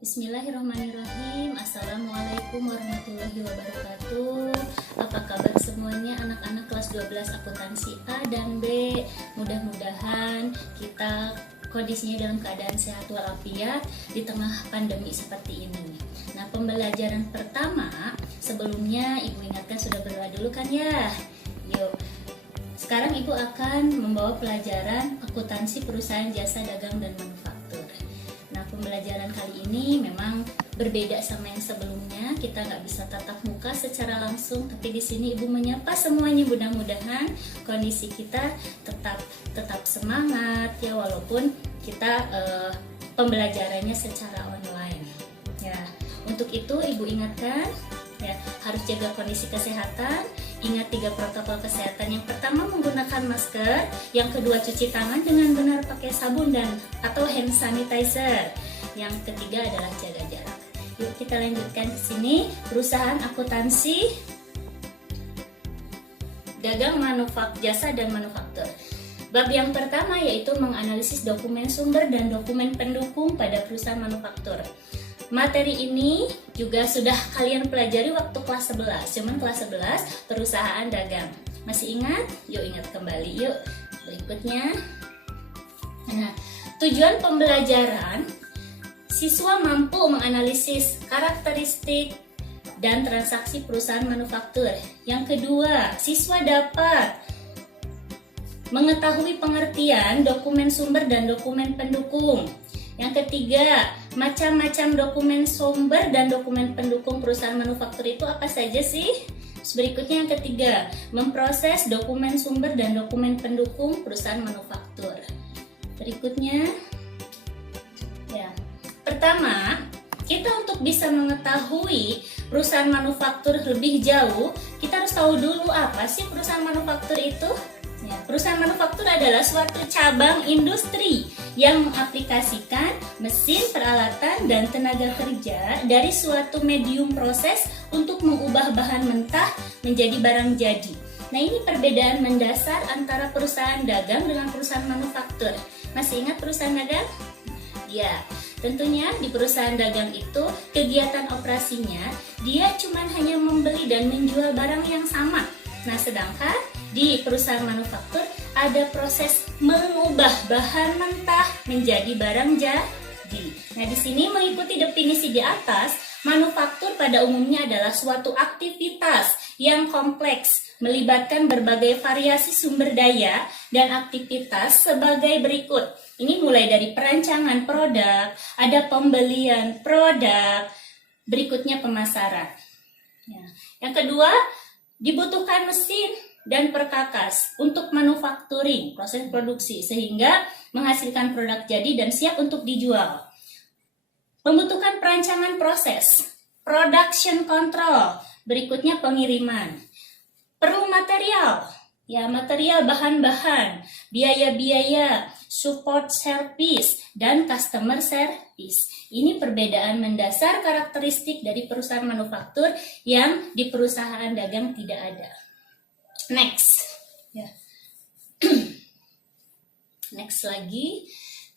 Bismillahirrahmanirrahim. Assalamualaikum warahmatullahi wabarakatuh. Apa kabar semuanya anak-anak kelas 12 akuntansi A dan B? Mudah-mudahan kita kondisinya dalam keadaan sehat walafiat di tengah pandemi seperti ini. Nah, pembelajaran pertama sebelumnya Ibu ingatkan sudah berdoa dulu kan ya? Yuk. Sekarang Ibu akan membawa pelajaran akuntansi perusahaan jasa dagang dan manufaktur. Nah, pembelajaran kali ini memang berbeda sama yang sebelumnya. Kita nggak bisa tatap muka secara langsung, tapi di sini Ibu menyapa semuanya. Mudah-mudahan kondisi kita tetap semangat ya, walaupun kita pembelajarannya secara online. Ya, untuk itu Ibu ingatkan ya, harus jaga kondisi kesehatan. Ingat 3 protokol kesehatan. Yang pertama menggunakan masker, yang kedua cuci tangan dengan benar pakai sabun atau hand sanitizer. Yang ketiga adalah jaga jarak. Yuk kita lanjutkan ke sini. Perusahaan akuntansi dagang jasa dan manufaktur. Bab yang pertama yaitu menganalisis dokumen sumber dan dokumen pendukung pada perusahaan manufaktur. Materi ini juga sudah kalian pelajari waktu kelas 11, cuman kelas 11 perusahaan dagang. Masih ingat? Yuk ingat kembali yuk. Berikutnya. Nah, tujuan pembelajaran, siswa mampu menganalisis karakteristik dan transaksi perusahaan manufaktur. Yang kedua, siswa dapat mengetahui pengertian dokumen sumber dan dokumen pendukung. Yang ketiga, macam-macam dokumen sumber dan dokumen pendukung perusahaan manufaktur itu apa saja sih? Berikutnya yang ketiga, memproses dokumen sumber dan dokumen pendukung perusahaan manufaktur. Berikutnya, ya, pertama, kita untuk bisa mengetahui perusahaan manufaktur lebih jauh, kita harus tahu dulu apa sih perusahaan manufaktur itu. Ya, perusahaan manufaktur adalah suatu cabang industri yang mengaplikasikan mesin, peralatan, dan tenaga kerja dari suatu medium proses untuk mengubah bahan mentah menjadi barang jadi. Nah, ini perbedaan mendasar antara perusahaan dagang dengan perusahaan manufaktur. Masih ingat perusahaan dagang? Ya, tentunya di perusahaan dagang itu kegiatan operasinya dia cuma hanya membeli dan menjual barang yang sama. Nah, sedangkan di perusahaan manufaktur ada proses mengubah bahan mentah menjadi barang jadi. Nah, di sini mengikuti definisi di atas, manufaktur pada umumnya adalah suatu aktivitas yang kompleks, melibatkan berbagai variasi sumber daya dan aktivitas sebagai berikut. Ini mulai dari perancangan produk, ada pembelian produk, berikutnya pemasaran. Ya. Yang kedua, dibutuhkan mesin dan perkakas untuk manufacturing, proses produksi, sehingga menghasilkan produk jadi dan siap untuk dijual. Membutuhkan perancangan proses, production control, berikutnya pengiriman. Perlu material, ya material bahan-bahan, biaya-biaya, support service, dan customer service. Ini perbedaan mendasar karakteristik dari perusahaan manufaktur yang di perusahaan dagang tidak ada. Next, ya. Next lagi,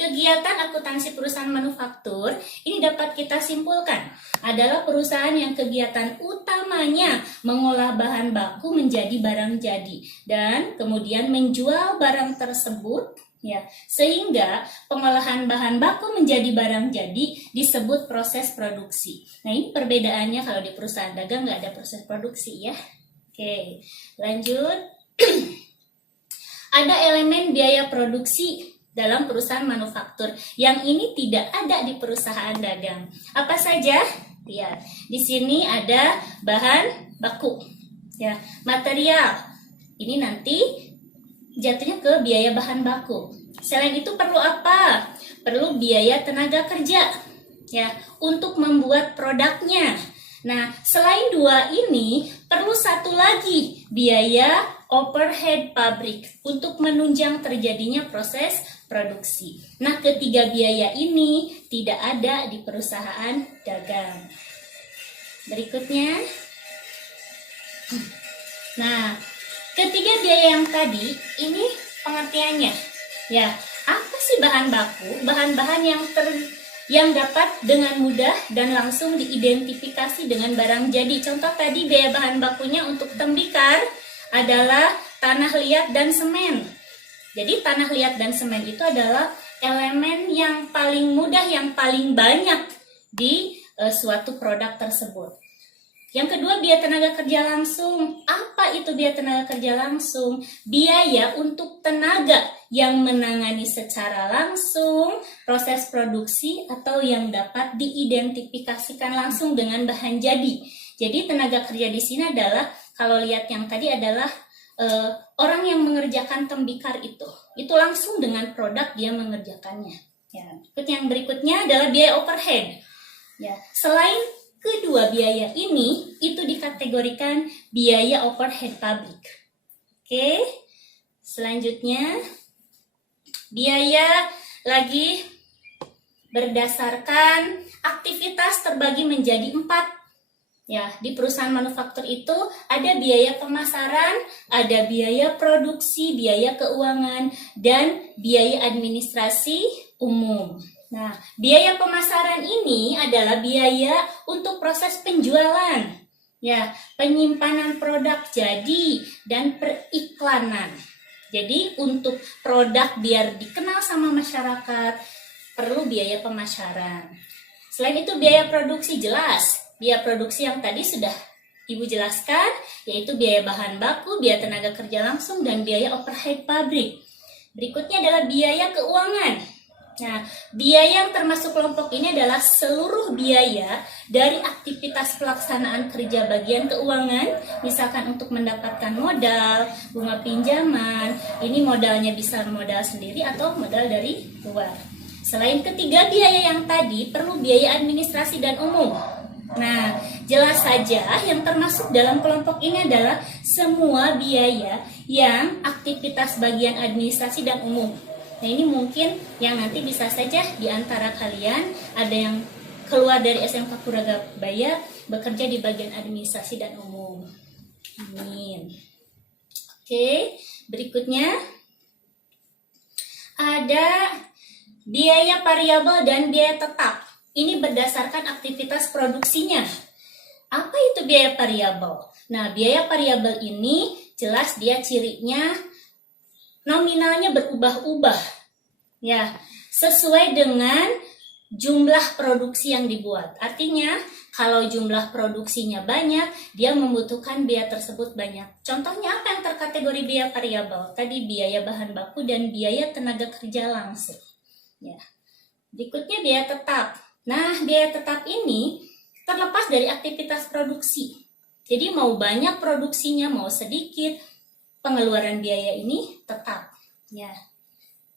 kegiatan akuntansi perusahaan manufaktur ini dapat kita simpulkan adalah perusahaan yang kegiatan utamanya mengolah bahan baku menjadi barang jadi dan kemudian menjual barang tersebut, ya, sehingga pengolahan bahan baku menjadi barang jadi disebut proses produksi. Nah, ini perbedaannya kalau di perusahaan dagang nggak ada proses produksi ya. Oke, lanjut. Ada elemen biaya produksi dalam perusahaan manufaktur yang ini tidak ada di perusahaan dagang. Apa saja? Lihat, di sini ada bahan baku, ya, material. Ini nanti jatuhnya ke biaya bahan baku. Selain itu perlu apa? Perlu biaya tenaga kerja, ya, untuk membuat produknya. Nah, selain dua ini, perlu satu lagi, biaya overhead pabrik untuk menunjang terjadinya proses produksi. Nah, ketiga biaya ini tidak ada di perusahaan dagang. Berikutnya. Nah, ketiga biaya yang tadi, ini pengertiannya. Ya, apa sih bahan baku? Bahan-bahan yang dapat dengan mudah dan langsung diidentifikasi dengan barang jadi. Contoh tadi biaya bahan bakunya untuk tembikar adalah tanah liat dan semen. Jadi tanah liat dan semen itu adalah elemen yang paling mudah, yang paling banyak di suatu produk tersebut. Yang kedua, biaya tenaga kerja langsung. Apa itu biaya tenaga kerja langsung? Biaya untuk tenaga yang menangani secara langsung proses produksi atau yang dapat diidentifikasikan langsung dengan bahan jadi. Jadi tenaga kerja di sini adalah, kalau lihat yang tadi adalah orang yang mengerjakan tembikar itu langsung dengan produk dia mengerjakannya. Ya, yang berikutnya adalah biaya overhead. Ya, selain kedua biaya ini itu dikategorikan biaya overhead pabrik. Oke, selanjutnya biaya lagi berdasarkan aktivitas terbagi menjadi 4. Ya, di perusahaan manufaktur itu ada biaya pemasaran, ada biaya produksi, biaya keuangan, dan biaya administrasi umum. Nah, biaya pemasaran ini adalah biaya untuk proses penjualan, ya, penyimpanan produk jadi, dan periklanan. Jadi, untuk produk biar dikenal sama masyarakat, perlu biaya pemasaran. Selain itu, biaya produksi jelas. Biaya produksi yang tadi sudah Ibu jelaskan, yaitu biaya bahan baku, biaya tenaga kerja langsung, dan biaya overhead pabrik. Berikutnya adalah biaya keuangan. Nah, biaya yang termasuk kelompok ini adalah seluruh biaya dari aktivitas pelaksanaan kerja bagian keuangan, misalkan untuk mendapatkan modal, bunga pinjaman, ini modalnya bisa modal sendiri atau modal dari luar. Selain ketiga biaya yang tadi, perlu biaya administrasi dan umum. Nah, jelas saja yang termasuk dalam kelompok ini adalah semua biaya yang aktivitas bagian administrasi dan umum. Nah, ini mungkin yang nanti bisa saja di antara kalian ada yang keluar dari SMK Puragabaya bekerja di bagian administrasi dan umum. Amin. Oke, berikutnya ada biaya variabel dan biaya tetap. Ini berdasarkan aktivitas produksinya. Apa itu biaya variabel? Nah, biaya variabel ini jelas dia cirinya nominalnya berubah-ubah, ya, sesuai dengan jumlah produksi yang dibuat. Artinya, kalau jumlah produksinya banyak, dia membutuhkan biaya tersebut banyak. Contohnya apa yang terkategori biaya variabel? Tadi biaya bahan baku dan biaya tenaga kerja langsung. Ya. Berikutnya biaya tetap. Nah, biaya tetap ini terlepas dari aktivitas produksi. Jadi mau banyak produksinya, mau sedikit, pengeluaran biaya ini tetap, ya.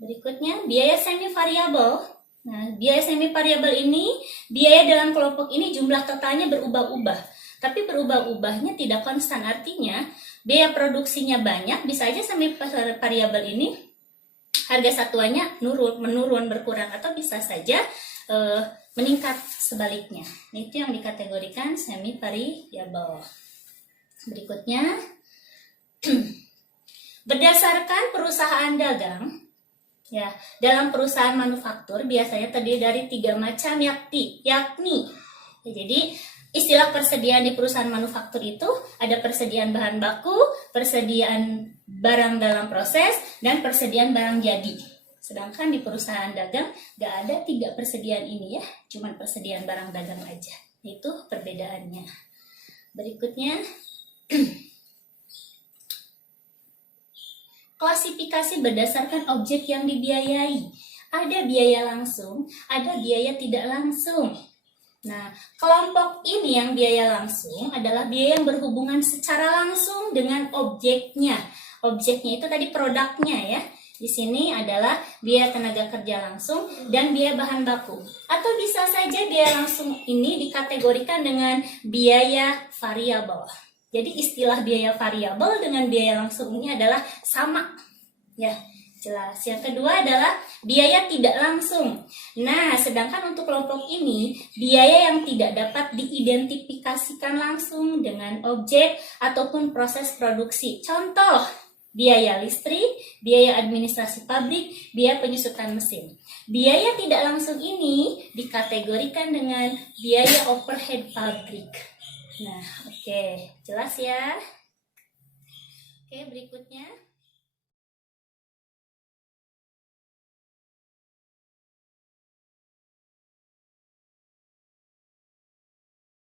Berikutnya biaya semi variabel. Nah, biaya semi variabel ini, biaya dalam kelompok ini jumlah totalnya berubah-ubah. Tapi berubah-ubahnya tidak konstan, artinya biaya produksinya banyak, bisa aja semi variabel ini harga satuannya menurun, berkurang, atau bisa saja meningkat sebaliknya. Itu yang dikategorikan semi variabel. Berikutnya berdasarkan perusahaan dagang, ya, dalam perusahaan manufaktur biasanya terdiri dari 3 macam yakni ya, jadi istilah persediaan di perusahaan manufaktur itu ada persediaan bahan baku, persediaan barang dalam proses, dan persediaan barang jadi. Sedangkan di perusahaan dagang gak ada 3 persediaan ini, ya, cuman persediaan barang dagang aja. Itu perbedaannya. Berikutnya klasifikasi berdasarkan objek yang dibiayai. Ada biaya langsung, ada biaya tidak langsung. Nah, kelompok ini yang biaya langsung adalah biaya yang berhubungan secara langsung dengan objeknya. Objeknya itu tadi produknya, ya. Di sini adalah biaya tenaga kerja langsung dan biaya bahan baku. Atau bisa saja biaya langsung ini dikategorikan dengan biaya variabel. Jadi istilah biaya variabel dengan biaya langsung ini adalah sama, ya, jelas. Yang kedua adalah biaya tidak langsung. Nah, sedangkan untuk kelompok ini, biaya yang tidak dapat diidentifikasikan langsung dengan objek ataupun proses produksi. Contoh, biaya listrik, biaya administrasi pabrik, biaya penyusutan mesin. Biaya tidak langsung ini dikategorikan dengan biaya overhead pabrik. Nah, oke, jelas ya? Oke, berikutnya.